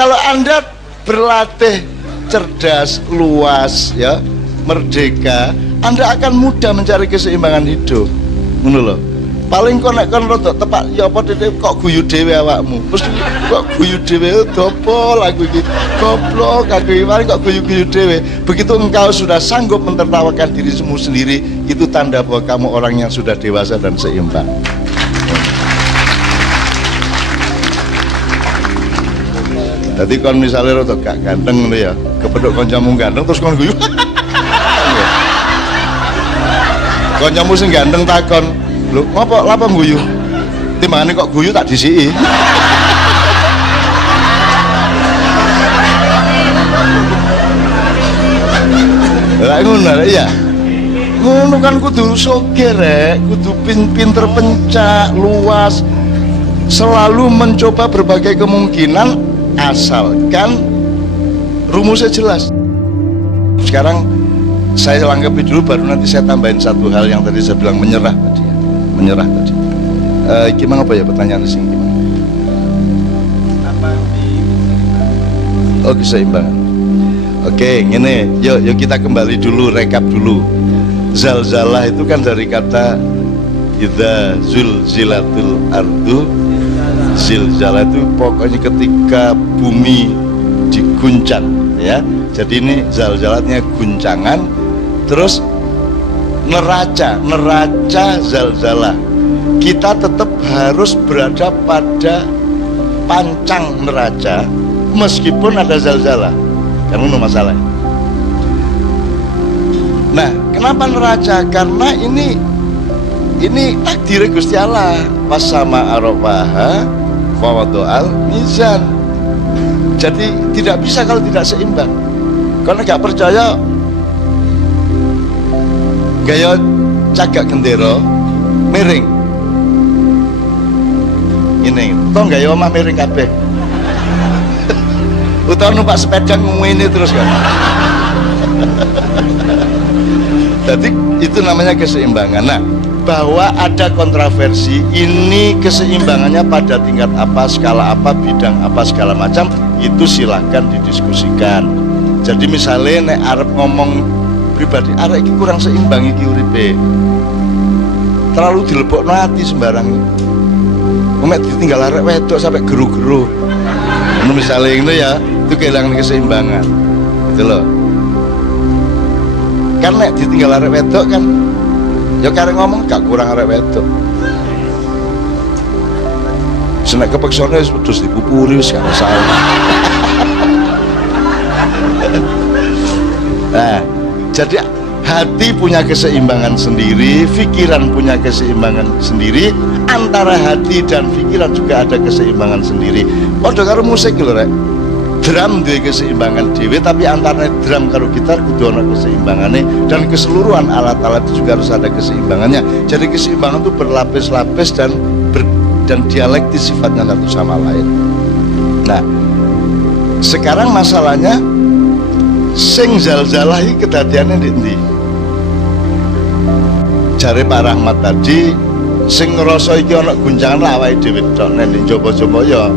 kalau Anda berlatih cerdas, luas, ya, merdeka, Anda akan mudah mencari keseimbangan hidup. Ngono lho. Paling kok nek kon rada tepak ya apa dhewe kok guyu dhewe awakmu. Mesti kok guyu dhewe dopo lagu iki. Goblok aku iki paling kok guyu-guyu dhewe. Begitu engkau sudah sanggup mentertawakan dirimu sendiri, itu tanda bahwa kamu orang yang sudah dewasa dan seimbang. Jadi kon misalnya rada gak ganteng ngono ya, kepethuk kancamu ganteng terus kon guyu. Kancamu sing ganteng takon, "Lho, ngopo lapa guyu?" Timbangane kok guyu tak disiki. Lah ngono ya. Ngono kan kudu sogeh rek, kudu pinter pencak, luas, selalu mencoba berbagai kemungkinan asalkan rumusnya jelas. Sekarang saya langgapi dulu, baru nanti saya tambahin satu hal yang tadi saya bilang menyerah tadi ya. Menyerah tadi. Gimana apa ya pertanyaan di sini gimana? Apa di keseimbangan? Oh, keseimbangan. Oke, gini, yuk kita kembali dulu, rekap dulu. Zalzalah itu kan dari kata idza zulzilatul ardu. Zilzalah itu pokoknya ketika bumi diguncang, ya. Jadi ini zalzalatnya guncangan, terus neraca zalzalah. Kita tetap harus berada pada pancang neraca meskipun ada zalzalah. Kamu no masalah. Nah, kenapa neraca? Karena ini takdir Gusti Allah. Wasama arafaha wa wadu'al mizan. Jadi tidak bisa kalau tidak seimbang. Karena gak percaya gaya cagak gendera miring. Ini, toh gaya omah miring kabeh. Utawa numpak sepeda ngene terus kan. Jadi itu namanya keseimbangan. Nah, bahwa ada kontroversi ini keseimbangannya pada tingkat apa, skala apa, bidang apa, segala macam, itu silahkan didiskusikan. Jadi misalnya nek arep ngomong pribadi, arek iki kurang seimbang iki uripe, terlalu dilebokno ati sembarang. Mek ditinggal arek wedok sampai geru-geru. Misalnya itu ya, itu kehilangan keseimbangan. Gitu loh. Kan nek ditinggal arek wedok kan ya karek ngomong gak kurang arek wedok. Senek kepeksane wis wedhus dipupuri wis gak masalah. Nah, jadi hati punya keseimbangan sendiri, pikiran punya keseimbangan sendiri, antara hati dan pikiran juga ada keseimbangan sendiri. Padha karo musik lho rek. Drum duwe keseimbangan dhewe, tapi antara drum karo gitar kudu ana keseimbangannya, dan keseluruhan alat-alat itu juga harus ada keseimbangannya. Jadi keseimbangan itu berlapis-lapis dan dialektis sifatnya satu sama lain. Nah, sekarang masalahnya sing zalzalah iki kedadiane ndi? Jare Pak Rahmat tadi sing ngrasa iki ana guncangan lah awake dhewe tok, nek njaba-njaba ya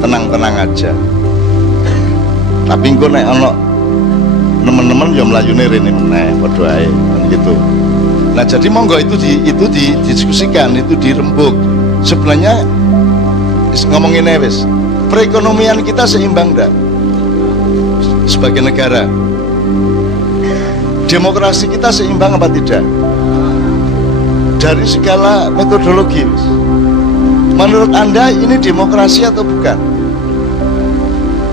tenang-tenang aja. Tapi engko nek ana nemen-nemen ya mlayune rene meneh padha ae gitu. Nah, jadi monggo itu didiskusikan, itu dirembuk. Sebenarnya ngomongin wis, perekonomian kita seimbang enggak? Sebagai negara, demokrasi kita seimbang apa tidak? Dari segala metodologi, menurut Anda ini demokrasi atau bukan?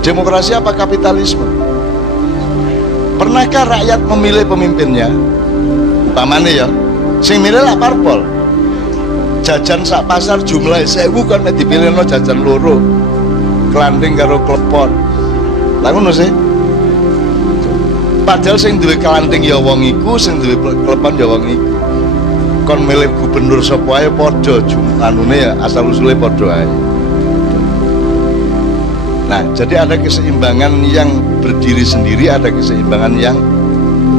Demokrasi apa kapitalisme? Pernahkah rakyat memilih pemimpinnya? Umpamanya ya, sing milih lah parpol. Jajan sak pasar jumlah 1000 kan nek dipilihno jajan loro. Klanding karo klepon. Lah ngono sih. Padahal sing duwe klanding ya wong iku, sing duwe klepon ya wong iku. Kon milih gubernur sapa ae padha anune ya, asal usule padha ae. Nah, jadi ada keseimbangan yang berdiri sendiri, ada keseimbangan yang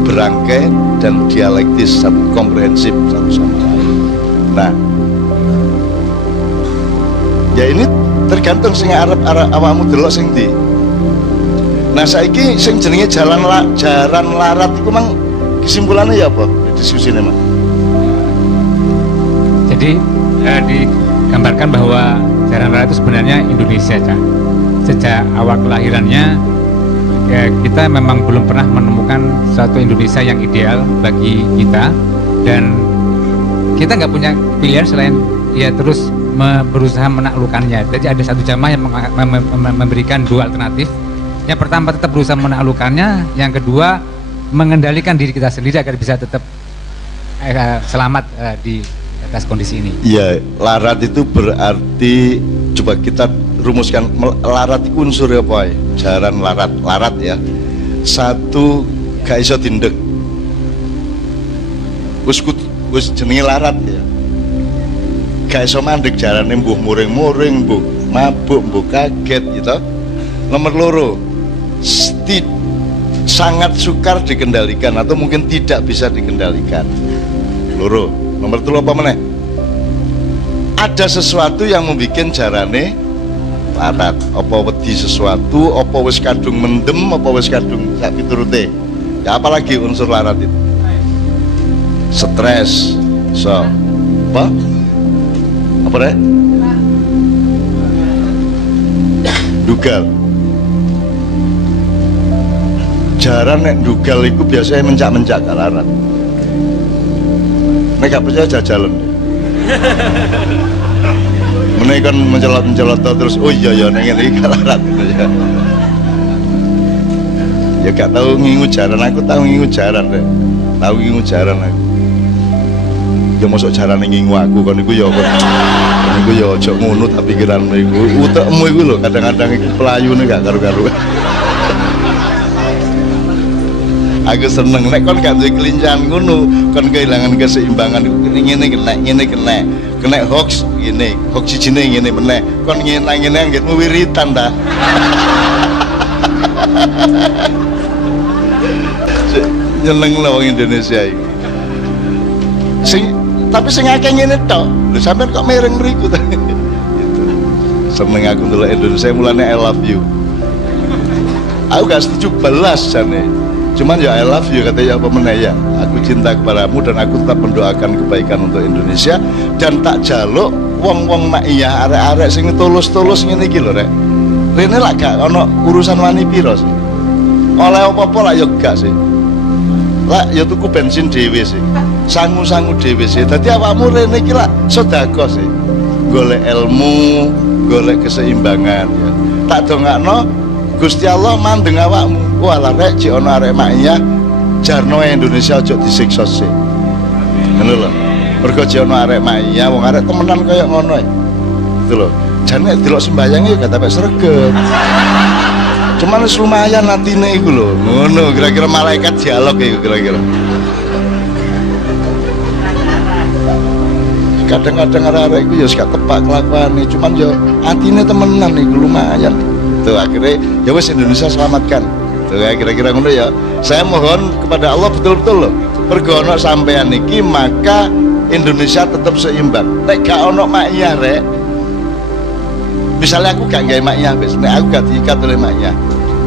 berangkai dan dialektis, satu komprehensif satu sama lain. Nah, ya ini tergantung sing arep awakmu delok sing ndi. Nah saiki sing jenenge jalan larat iku mang kesimpulannya ya apa diskusinya Mas? Jadi digambarkan bahwa jalan larat itu sebenarnya Indonesia, Cak. Sejak awal kelahirannya ya, kita memang belum pernah menemukan suatu Indonesia yang ideal bagi kita, dan kita nggak punya pilihan selain ya terus berusaha menaklukkannya. Jadi ada satu jamaah yang memberikan dua alternatif. Yang pertama tetap berusaha menaklukkannya, yang kedua mengendalikan diri kita sendiri agar bisa tetap selamat di atas kondisi ini. Iya, larat itu berarti, coba kita rumuskan, larat itu unsur apa ya? Jaran larat ya. Satu, gak iso tindek. Wis jenenge larat ya. Gak iso mandek jarane, mbuh muring-muring, mbuh mabuk, mbuh kaget gitu. Nomor loro, sangat sukar dikendalikan atau mungkin tidak bisa dikendalikan. Loro. Nomor telu apa meneh? Ada sesuatu yang membuat jarane larat. Apa wedi sesuatu, apa wis kadung mendem, apa wis kadung sak piturute. Ya apalagi unsur larat itu. Stres, so apa rek? Dugal. Jaran nek dugal itu biasanya mencak-mencak gak larat. Nek gak percaya jajalan. Meneh kan mencelot-mencelot terus, oh iya ya nek ngene iki gak larat gitu ya. Ya gak tahu ngingu jaran, aku tahu ngingu jaran deh. Tahu ngingu jaran aku. Ya mosok jarane ngingu aku kan iku ya kok. Iku ya aja ngono tak pikiranmu iku. Utekmu iku lho kadang-kadang iku pelayune gak karo-karo. Aku seneng nek kon gak duwe kelincahan ngono, kon kehilangan keseimbangan ngene kena hoax ngene, hoax sijine ngene meneh. Kon ngene anggitmu wiritan ta. Nyeneng lah wong Indonesia iki. Tapi sing akeh ngene tok. Lho sampean kok miring mriku ta. Gitu. Seneng aku ndelok Indonesia mulane I love you. Aku gak setuju belas jane. Cuman ya I love you katanya apa meneh ya. Aku cinta kepadamu dan aku tetap mendoakan kebaikan untuk Indonesia dan tak jaluk wong-wong mak iya arek-arek sing tulus-tulus ngene iki lho rek. Rene lak gak ono urusan wani piro sih. Oleh apa-apa lak yo gak sih. Lak ya tuku bensin dhewe sih. Sangu-sangu dhewe sih. Dadi awakmu rene iki lak sedekah sih. Golek ilmu, golek keseimbangan ya. Tak dongakno Gusti Allah mandeng awakmu. Wah lah rek jek ana arek maknya jarno Indonesia aja disiksa sih. Ngono lho. Mergo jek ana arek maknya wong arek temenan kaya ngono ae. Gitu lho. Jane delok sembayang ya gak sampe sregep. Cuman wis lumayan atine iku lho. Ngono kira-kira malaikat dialog iku kira-kira. Kadang-kadang arek-arek iku ya gak tepak kelakuane, cuman ya atine temenan iku lumayan. Tuh akhirnya ya wis Indonesia selamatkan. Tuh ya kira-kira ngono ya. Saya mohon kepada Allah betul-betul loh. Mergo ono sampean iki maka Indonesia tetap seimbang. Nek gak ono maknya rek. Misalnya aku gak gawe maknya wis, nek aku gak diikat oleh maknya.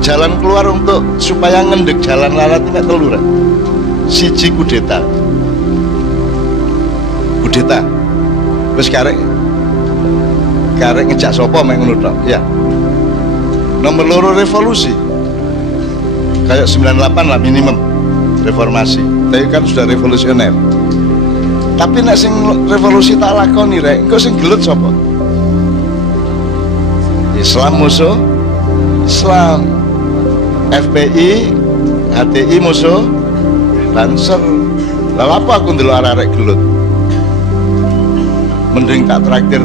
Jalan keluar untuk supaya ngendek jalan larat nek telu rek. Siji kudeta. Kudeta. Wis karek ngejak sapa mek ngono tok, ya. Nomor loro revolusi kayak 98 lah minimum reformasi, tapi kan sudah revolusioner. Tapi nek sing revolusi tak lakoni rek, engko sing gelut sapa? Islam musuh Islam, FPI, HTI musuh Banser. Lah apa aku ndelok arek-arek gelut? Mending tak traktir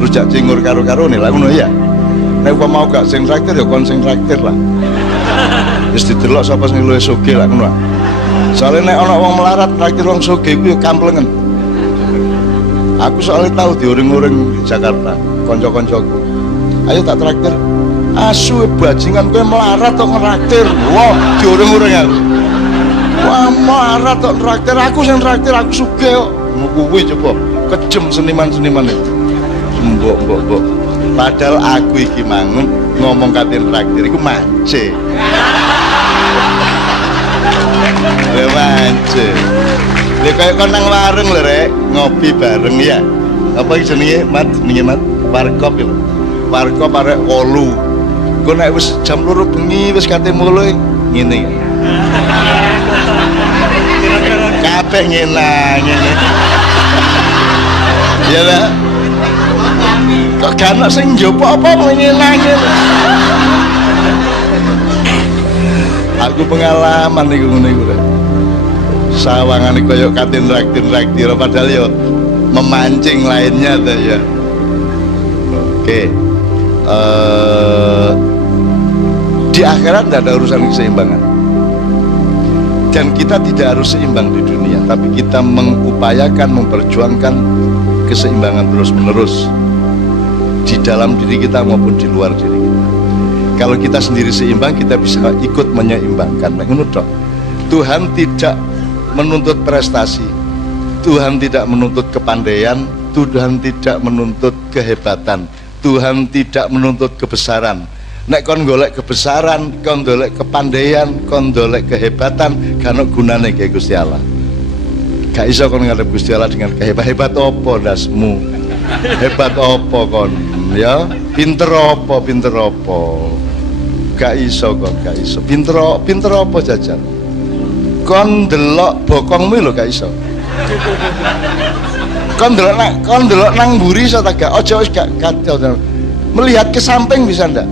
rujak cingur karo-karo nih lah ngono ya. Nek mau gak sing traktir ya kon sing traktir lah. Wis didelok sapa sing luwih sugih lah ngono. Soale nek ana wong melarat traktir wong sugih ku ya kamplengen. Aku soalnya tahu diuring-uring di Jakarta, kanca-kancaku. Ayo tak traktir. Asu bajingan kowe melarat kok ngeraktir. Wah, diuring-uring aku. Wah, melarat kok traktir, aku sing traktir, aku sugih kok. Kuwi coba kejem seniman-seniman itu. Mbok. Padahal aku iki mangun ngomong katin traktir iku mance. Lha mance. Lha kaya kon nang warung lho rek, ngopi bareng ya. Apa iki jenenge, Mat? Jenenge Mat warkop lho. Warkop arek 8. Kok nek wis jam 2 bengi wis kate mulai ngene. Kabeh ngene. Ya lah. Kok gak ana sing njopo apa ngene. Aku pengalaman iku ngene iku rek. Sawangane koyo katin traktir padahal ya memancing lainnya tuh ya. Oke. Di akhirat tidak ada urusan keseimbangan. Dan kita tidak harus seimbang di dunia, tapi kita mengupayakan, memperjuangkan keseimbangan terus-menerus di dalam diri kita maupun di luar diri kita. Kalau kita sendiri seimbang, kita bisa ikut menyeimbangkan. Menurut Tuhan tidak menuntut prestasi, Tuhan tidak menuntut kepandaian, Tuhan tidak menuntut kehebatan, Tuhan tidak menuntut kebesaran. Nek kon golek kebesaran, kon golek kepandaian, kon golek kehebatan, gak ono gunane kaya Gusti Allah. Gak iso kon ngadep Gusti Allah dengan kehebat opo dasmu. Hebat opo kon, ya? Pinter opo? Gak iso kon, gak iso. Pinter opo jajal? Kon delok bokongmu lho gak iso. Kon delok nang mburi iso ta gak? Aja wis gak kacau. Melihat ke samping bisa ndak?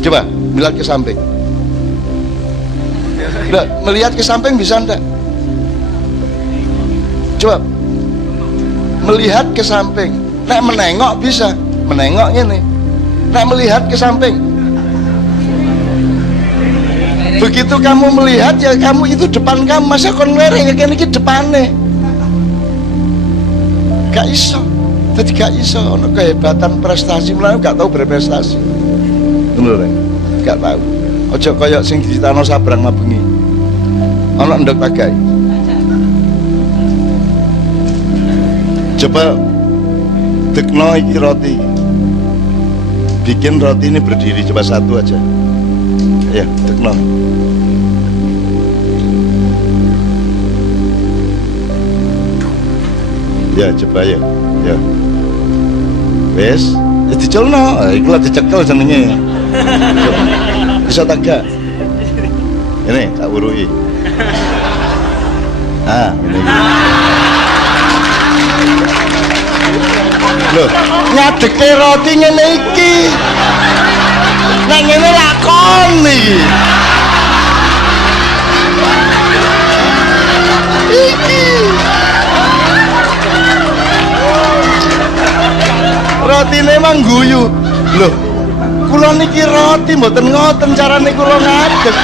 Coba melihat ke samping. Nggak, melihat ke samping bisa ndak? Coba melihat ke samping. Nek menengok bisa, menengok ini. Nek melihat ke samping. Begitu kamu melihat ya kamu itu depan kamu, masa kon lereng kene iki depane. Gak iso. Jadi gak iso ono kehebatan prestasi mulane gak tahu berprestasi. Ngono rek. Gak tahu. Aja kaya sing dicitano sabrang mabengi. Ana ndek tagay. Coba dekno iki roti. Bikin roti ini berdiri, coba satu aja. Ya, dekno. Ya, coba ya. Ya. Wes, dicolno, iku lah dicekel jenenge. Bisa tagak. Ini tak urui. Ini. Loh, ngadeke roti ngene iki. Nek ngene lakon iki. Iki. Rotine emang guyu. Loh, kula niki roti mboten ngoten carane kula ngadeg.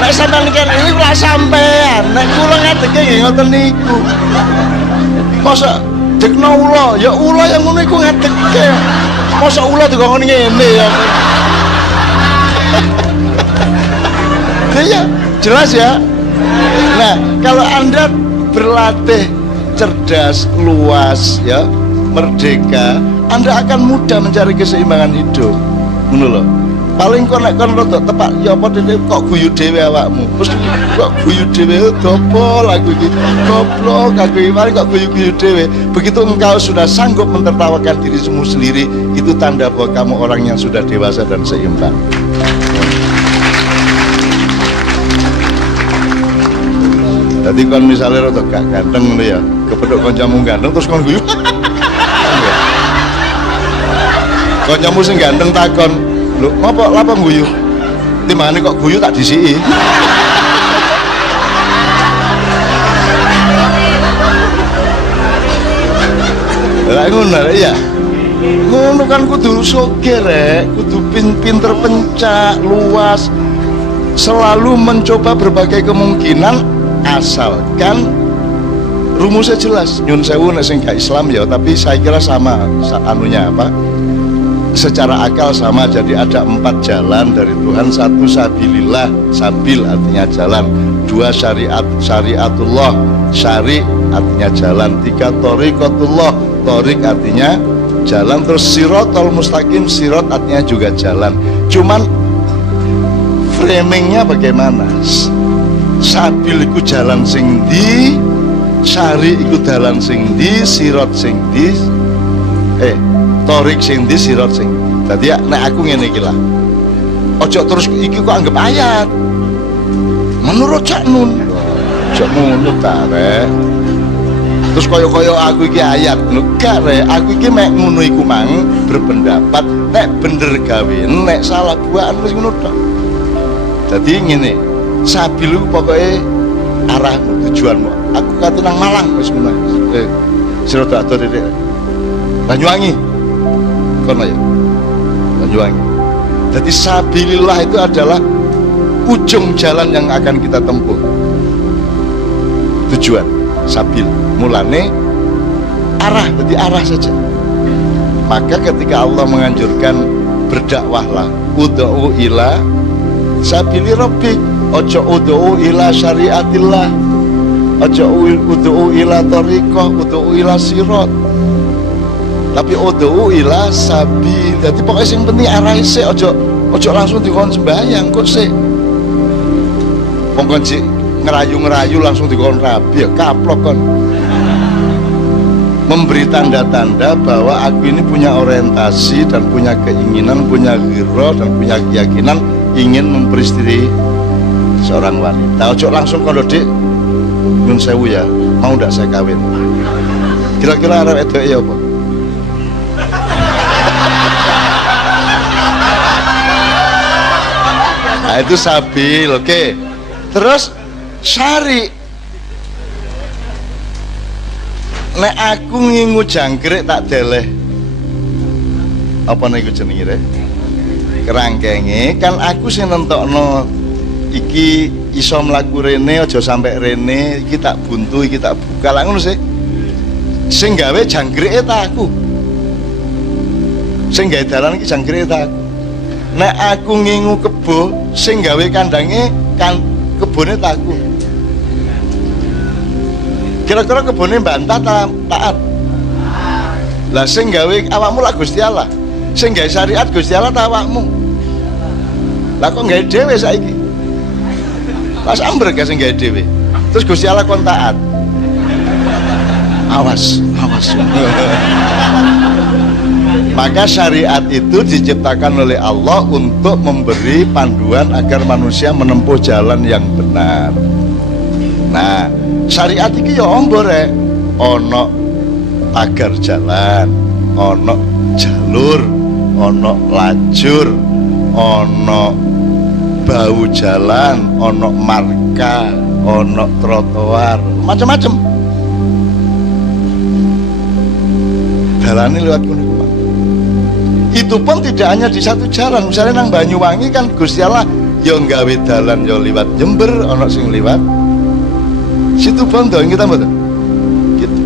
Nek sampean kene iki ora sampean, nek kula ngadege nggih ngoten niku. Masa dekno ula, ya ula yang ngono iku ngadege. Masa ula dikon ngene ya. Ya, jelas ya. Nah, kalau Anda berlatih cerdas, luas ya, merdeka, Anda akan mudah mencari keseimbangan hidup. Ngono lho. Paling kon nek kon rada tepak ya apa dene kok guyu dhewe awakmu. Terus kok guyu dhewe dopo lagu iki. Goblok aku iki paling kok guyu-guyu dhewe. Begitu engkau sudah sanggup mentertawakan dirimu sendiri, itu tanda bahwa kamu orang yang sudah dewasa dan seimbang. Jadi kon misalnya rada gak ganteng ngono ya, kepethuk kancamu ganteng terus kon guyu. Kancamu sing ganteng takon, "Lho, ngopo lapa guyu?" Timane kok guyu tak disiki. Lah ngono ya. Ngono kan kudu sugih rek, kudu pinter pencak, luas. Selalu mencoba berbagai kemungkinan asalkan rumusnya jelas. Nyun sewu nek sing gak Islam ya, tapi saya kira sama anunya apa? Secara akal sama. Jadi ada 4 jalan dari Tuhan. 1 sabilillah, sabil artinya jalan. 2 syariatullah, syari artinya jalan. 3 thoriqatullah, thorik artinya jalan. Terus sirotol mustaqim, sirot artinya juga jalan, cuman framingnya bagaimana. Sabil iku jalan sing di, syari iku dalan sing di, sirot sing di, torik sing di, sirot sing di. Tadi ya, nek aku ngene iki lah, ojo terus iki kok anggap ayat menurut Cak Nun, ojo ngono ta rek. Terus koyo-koyo aku iki ayat, gak rek, aku iki mek ngono iku mang berpendapat nek bener gawe, nek salah buaan wis ngono tok. Dadi ngene, sabil pokoknya arahmu, tujuanmu. Aku kate nang Malang wis ngono. Sira atur Dik. Banyuwangi. Kono ya. Banyuwangi. Jadi sabilillah itu adalah ujung jalan yang akan kita tempuh. Tujuan sabil, mulane arah, jadi arah saja. Maka ketika Allah menganjurkan berdakwahlah, ud'u ila sabili rabbik, ojo ud'u ila syariatillah, ojo ud'u ila tariqah, ud'u ila sirat, tapi ud'u ila sabil. Jadi pokoknya yang penting arah sih, ojo langsung dikon sembahyang kok sih. Pokoknya sih ngerayu langsung dikon rabi ya kaplok kon. Memberi tanda-tanda bahwa aku ini punya orientasi dan punya keinginan, punya ghirah dan punya keyakinan ingin memperistri seorang wanita. Ojo langsung kalau Dik nyun sewu ya, mau ndak saya kawin. Kira-kira arep edok ya apa? Nah itu sabil, oke. Terus syari, nek aku ngingu jangkrik tak deleh apa niku jenenge rek? Kerangkenge kan aku sing nentokno iki iso mlaku rene aja sampai rene, iki tak buntu, iki tak buka lah ngono sih. Sing gawe jangkrike ta aku. Sing gawe dalan iki jangkrike ta aku. Nek aku ngingu kebo, sing gawe kandange kan kebone ta aku. Kira-kira kebone bantah taat. Lah sing gawe awakmu lah Gusti Allah. Sing gawe syariat Gusti Allah ta awakmu. Lah kok gawe dhewe saiki? Pas amber gak sing gawe dhewe. Terus Gusti Allah kon taat. Awas. Maka syariat itu diciptakan oleh Allah untuk memberi panduan agar manusia menempuh jalan yang benar. Nah, syariat iki ya ombore, ono pagar jalan, ono jalur, ono lajur, ono bau jalan, ono marka, ono trotoar, macam-macam. Dalane lewat kono. Itu pun tidak hanya di satu jalan. Misalnya nang Banyuwangi kan Gusti Allah ya nggawe dalan ya liwat Jember, ono sing liwat situ Bondo kita mboten. Gitu.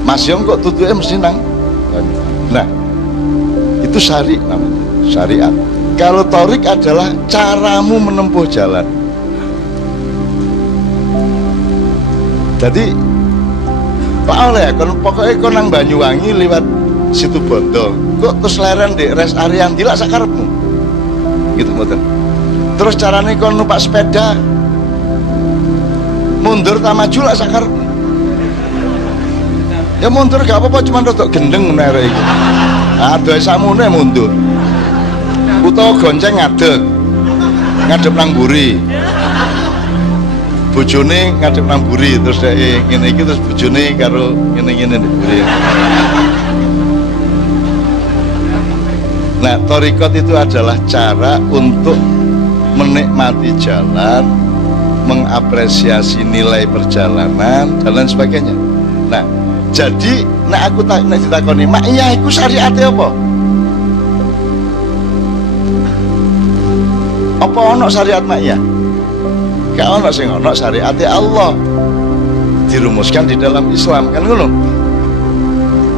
Mas Yong kok tutuke mesti nang. Nah, itu syari namanya, syariat. Kalau torik adalah caramu menempuh jalan. Jadi Pak oleh pokoknya kau nang Banyuwangi liwat situ Bondo, kok terus leren di rest area dilak sakarepmu, gitu mboten. Terus carane kau numpak sepeda mundur tak maju lah sakarepmu. Ya mundur gak apa-apa, cuma rodok gendeng menere iki. Adoh samune mundur. Utawa gonceng ngadep nang mburi. Bojone ngadep nang mburi terus dhek ngene iki terus bojone karo ngene-ngene ndek mburi. Nah, thariqat itu adalah cara untuk menikmati jalan, mengapresiasi nilai perjalanan dan lain sebagainya. Nah, jadi nek aku tak nek ditakoni, "Mak iya iku syariate apa?" Apa ono syariat mak iya? Gak ono sing ono syariate Allah. Dirumuskan di dalam Islam kan ngono.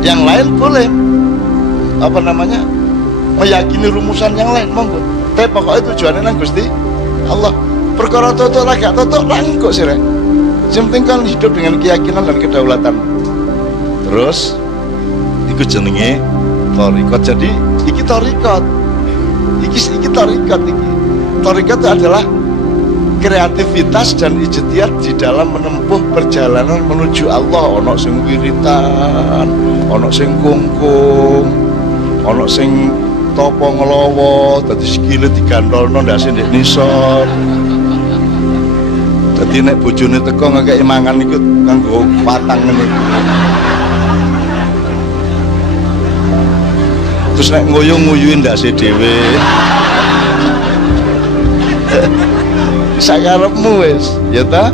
Yang lain boleh apa namanya? Meyakini rumusan yang lain monggo. Tapi pokoknya tujuannya nang Gusti Allah. Perkara tutuk lah gak tutuk lah engko sih rek. Yang penting kan hidup dengan keyakinan dan kedaulatan. Terus terus iku jenenge thariqat. Jadi iki thariqat, iki thariqat. Iki thariqat itu adalah kreativitas dan ijtihad di dalam menempuh perjalanan menuju Allah. Ono sing wiritan, ono sing kungkung, ono sing topo ngelowo, dadi sikile digandolno ndase ndek nisor. Dadi nek bojone teko ngekeki mangan iku kanggo patang ngene. Terus nek nguyung-nguyuin ndase dhewe. Sakarepmu wis, ya ta?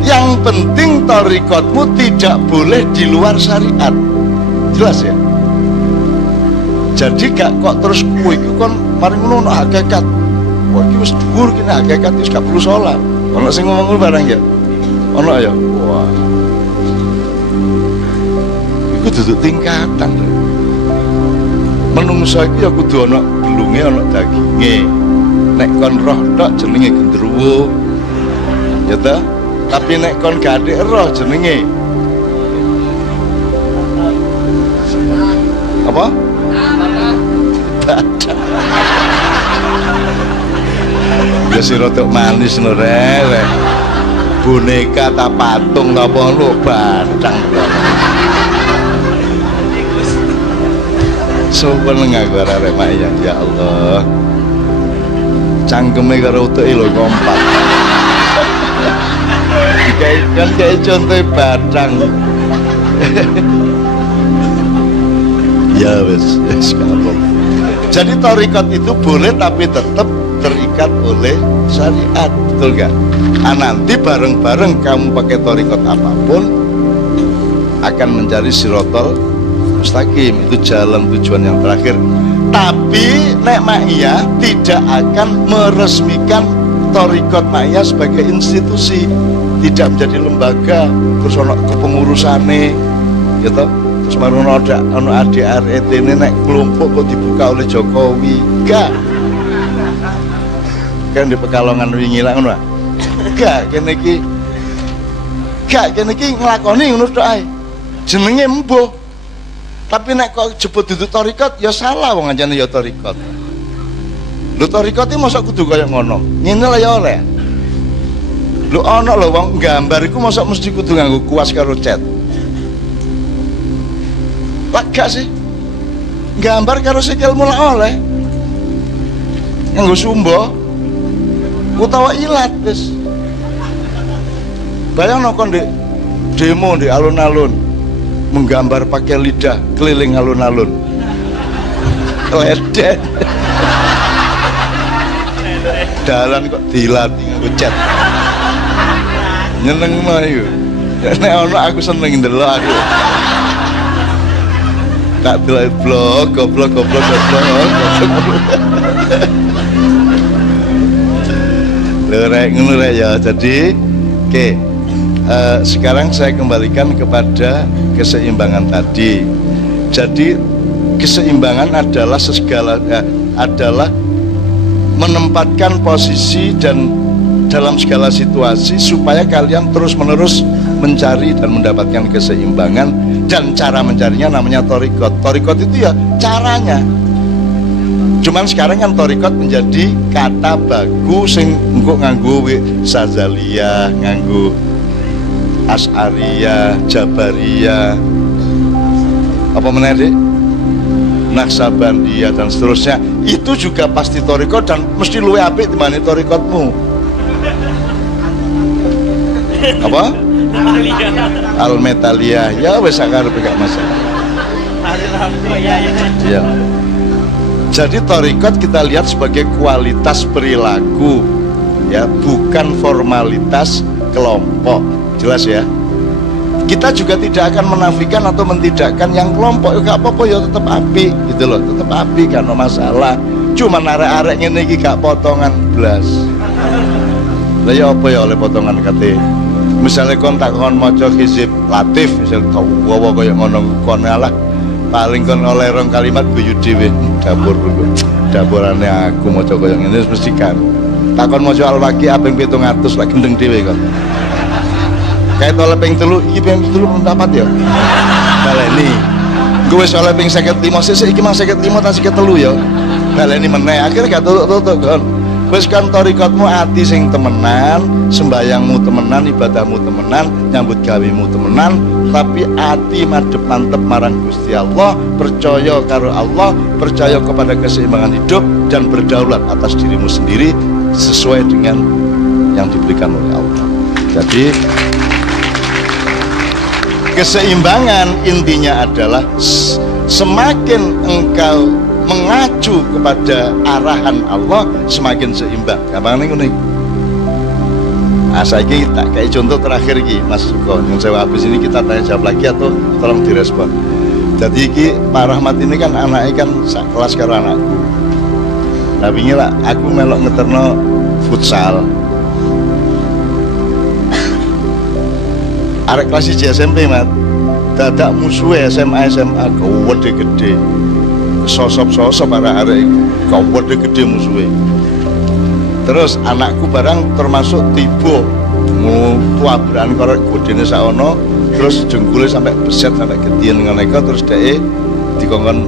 Yang penting thariqatmu tidak boleh di luar syariat. Jelas ya? Jadi gak kok terus kowe iku kon mari ngono ono hakikat. Wah, iki wis dhuwur ki nek hakikat wis gak perlu salat. Ono sing ngomong ngono barang ya? Ono ya? Wah. Iku duduk tingkatan. Menungso iku ya kudu ono belunge, ono daginge. Nek kon roh tok jenenge gendruwo. Ya ta? Tapi nek kon gak adek roh jenenge apa? Ya sira tok manis lho rek. Boneka ta patung ta apa lho batang. Sopan aku arek mayang ya Allah. Cangkeme karo utuke lho kompak. Kayak contoh batang. Ya wes kapok. Jadi thariqat itu boleh tapi tetap terikat oleh syariat, betul gak? Nanti bareng-bareng kamu pakai thariqat apapun akan mencari sirotol mustaqim, itu jalan tujuan yang terakhir. Tapi Nek Ma'iyah tidak akan meresmikan thariqat Ma'iyah sebagai institusi, tidak menjadi lembaga terus ono kepengurusane gitu. Terus marono ono ADRT ini nek kelompok kok dibuka oleh Jokowi. Gak. Kan di Pekalongan wingi lah ngono. Gak kene iki. Gak kene iki nglakoni ngono tok ae. Jenenge mbuh. Tapi nek kok jebut duduk thariqat ya salah wong anjane ya thariqat. Lho thariqat iki mosok kudu kaya ngono. Ngene lah ya oleh. Lho ana lho wong gambar iku mosok mesti kudu nganggo kuas karo cat. Lah gak sih? Gambar karo sikil mulak oleh. Nganggo sumba utawa ilat wis. Bayangno kon ndek demo di alun-alun menggambar pakai lidah keliling alun-alun. Ledek. Dalan kok dilatih nganggo cat. Nyenengno iku. Nek ono aku seneng ndelok aku. Tak delok goblok. Lho rek ngono rek ya. Jadi oke. Sekarang saya kembalikan kepada keseimbangan tadi. Jadi keseimbangan adalah adalah menempatkan posisi dan dalam segala situasi supaya kalian terus-menerus mencari dan mendapatkan keseimbangan, dan cara mencarinya namanya thariqat. Thariqat itu ya caranya. Cuman sekarang kan thariqat menjadi kata baku sing engko nganggo Sazaliyah, nganggo Asy'ariyah, Jabariyah, apa meneh Dik? Naksabandiyah dan seterusnya. Itu juga pasti thariqat dan mesti luwih apik timbang thariqatmu. Apa? Al-Metaliyah. Ya wis akarepe gak masalah. Ya. Jadi thariqat kita lihat sebagai kualitas perilaku, ya, bukan formalitas kelompok. Jelas ya. Kita juga tidak akan menafikan atau mentidakkan yang kelompok. Ya gak apa-apa ya tetap api gitu loh, tetap api kan no masalah. Cuman arek-arek ngene iki gak potongan blas. Lah ya apa ya oleh potongan kate. Misalnya kon tak kon maca hizib latif, misal tawa kaya ngono kon alah paling kon oleh rong kalimat guyu dhewe dapurane aku maca kaya ngene mesti kan. Tak kon maca al-waqiah ping 700 lak gendeng dhewe kon. Kayak oleh ping 3 iki ping 3 dapat ya. baleni gue wis oleh ping 55 sik iki mang 55 ta 53 ya baleni meneh akhirnya gak tutuk-tutuk kon wis kan torikotmu ati sing temenan sembayangmu temenan ibadahmu temenan nyambut gawimu temenan tapi ati madhep mantep marang Gusti Allah percaya karo Allah percaya kepada keseimbangan hidup dan berdaulat atas dirimu sendiri sesuai dengan yang diberikan oleh Allah. Jadi keseimbangan intinya adalah semakin engkau mengacu kepada arahan Allah semakin seimbang. Gampang nih. Saiki tak kayak contoh terakhir iki Mas Suko yang saya habis ini kita tanya jawab lagi atau tolong direspon. Jadi iki Pak Rahmat ini kan anaknya kan kelas karo anakku. Tapi ini lah aku melok ngeterno futsal. Arek kelas 1 SMP mat. Dadak musuhe SMA gede-gede. Sosok-sosok para arek gede musuhe. Terus anakku barang termasuk tiba tuabraan korek godene saono terus jengkule sampai beset sampai gedian ngoneka terus dhek dikongkon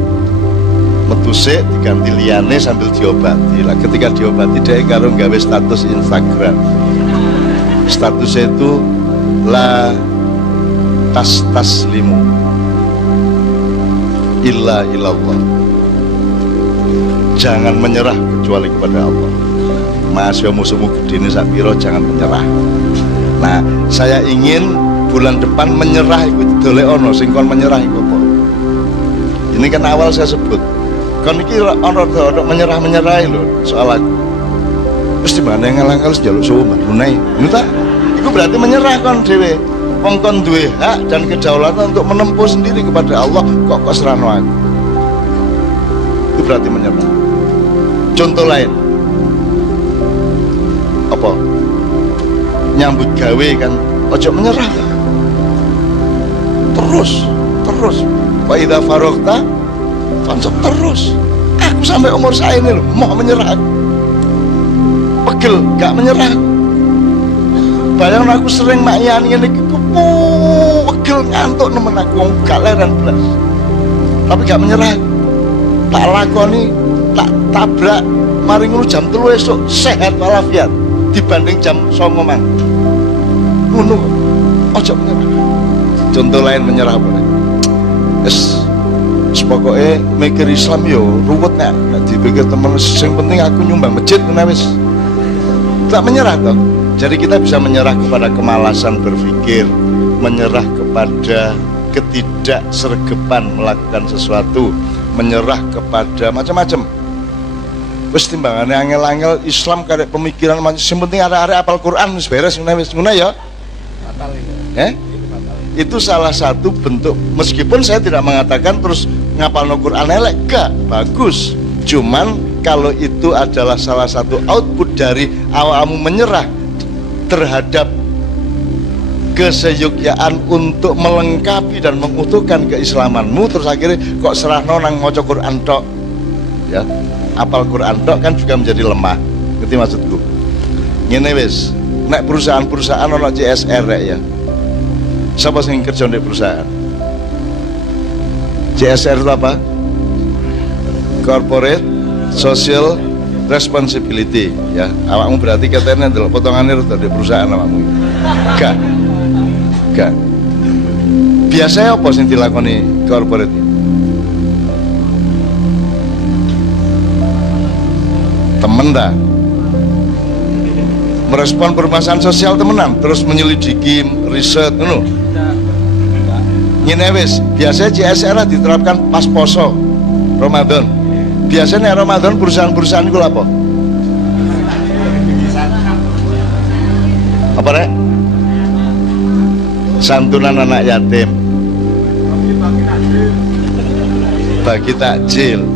metusik diganti liyane sambil diobati. Lah ketika diobati dhek karo gawe status Instagram. Statusnya itu la taslimu illa ilallah. Jangan menyerah kecuali kepada Allah. Mas yo musuhmu gedene sak pira jangan menyerah. Nah, saya ingin bulan depan menyerah iku dolek ono sing kon menyerah iku apa. Ini kan awal saya sebut. Kon iki ono menyerah-menyerah lho soal aku. Terus di mana ngalang-alang njaluk suwun lunai. Ngono ta? Iku berarti menyerah kon dhewe. Wong kon duwe hak dan kedaulatan untuk menempuh sendiri kepada Allah kok serano aku. Itu berarti menyerah. Contoh lain apa nyambut gawe kan ojo menyerah terus wa idza faragta fansab terus aku sampai umur saya ini loh mau menyerah pegel gak menyerah bayang aku sering makyani ngene iki pegel ngantuk nemen aku gak leren blas tapi gak menyerah tak lakoni tak tabrak mari ngono jam 3 esuk sehat walafiat dibanding jam 09.00 mang ngono ojo menyerah. Contoh lain menyerah apa es pokoknya mikir Islam yo ruwet nek dipikir temen sing penting aku nyumbang masjid ngono wis tak menyerah toh. Jadi kita bisa menyerah kepada kemalasan berpikir, menyerah kepada ketidaksergepan melakukan sesuatu, menyerah kepada macam-macam. Wis timbangannya angel-angel Islam karek pemikiran macam penting arek-arek apal Quran wis beres ngono ya. Itu salah satu bentuk meskipun saya tidak mengatakan terus ngapalno Quran elek gak bagus. Cuman kalau itu adalah salah satu output dari awakmu menyerah terhadap keseyogyaan untuk melengkapi dan mengutuhkan keislamanmu terus akhirnya kok serahno nang maca Quran tok. Ya. Apal Quran tok kan juga menjadi lemah. Ngerti maksudku? Ngene wis, nek perusahaan-perusahaan ono CSR rek ya. Siapa sing kerja di perusahaan? CSR itu apa? Corporate Social Responsibility ya. Awakmu berarti katanya ndelok potongannya di perusahaan awakmu. Gak. Biasanya apa sing dilakoni corporate? Temen dah merespon permasalahan sosial temenan terus menyelidiki riset ngono ngene wis biasanya CSR diterapkan pas poso Ramadan biasanya Ramadan perusahaan-perusahaan itu apa rek santunan anak yatim bagi takjil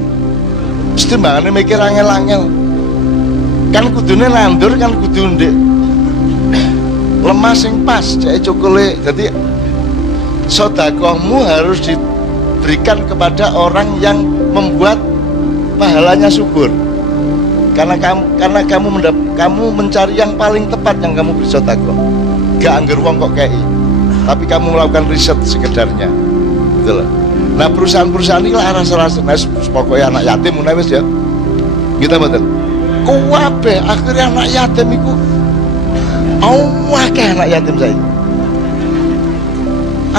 mesti mbakane mikir angel-angel kan kudune nandur kan kudu ndek lemah sing pas cek cukule jadi sedekahmu harus diberikan kepada orang yang membuat pahalanya subur karena kamu mencari yang paling tepat yang kamu beri sedekah gak angger wong kok kei tapi kamu melakukan riset sekedarnya gitu loh. Nah perusahaan-perusahaan ini lah rasa-rasa pokoknya anak yatim wis ya kita betul kuwabe akhirnya anak yatim itu awake anak yatim saya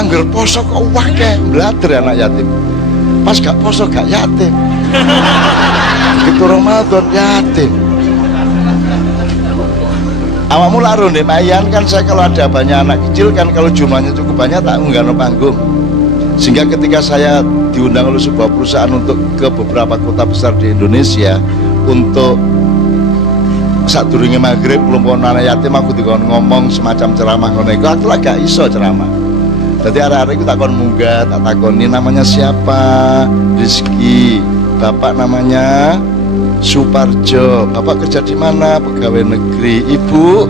angger poso kok awake belajar anak yatim pas gak poso gak yatim begitu Ramadan yatim awakmu laro nih mayan kan saya kalau ada banyak anak kecil kan kalau jumlahnya cukup banyak tak nggak panggung sehingga ketika saya diundang oleh sebuah perusahaan untuk ke beberapa kota besar di Indonesia untuk saat durunge maghrib belum anak yatim aku dikon ngomong semacam ceramah ngono iku aku lagi gak iso ceramah jadi arek-arek itu takon munggah tak takoni namanya siapa Rizky bapak namanya Suparjo bapak kerja di mana pegawai negeri ibu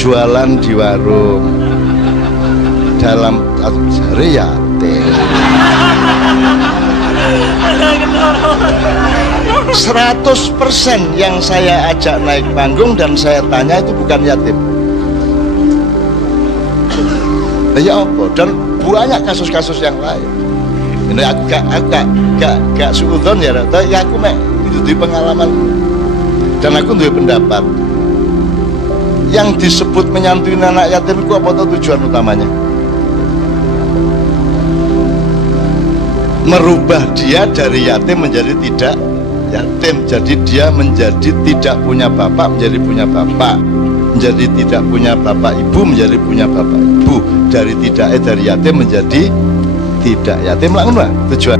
jualan di warung dalam sehari yatim 100% yang saya ajak naik panggung dan saya tanya itu bukan yatim. Ya apa? Dan banyak kasus-kasus yang lain. Ini aku gak suudon ya, tapi aku itu di pengalaman dan aku punya pendapat. Yang disebut menyantuni anak yatim itu apa tujuan utamanya? Merubah dia dari yatim menjadi tidak yatim, jadi dia menjadi tidak punya bapak menjadi punya bapak, menjadi tidak punya bapak ibu menjadi punya bapak ibu, dari yatim menjadi tidak yatim lah tujuan.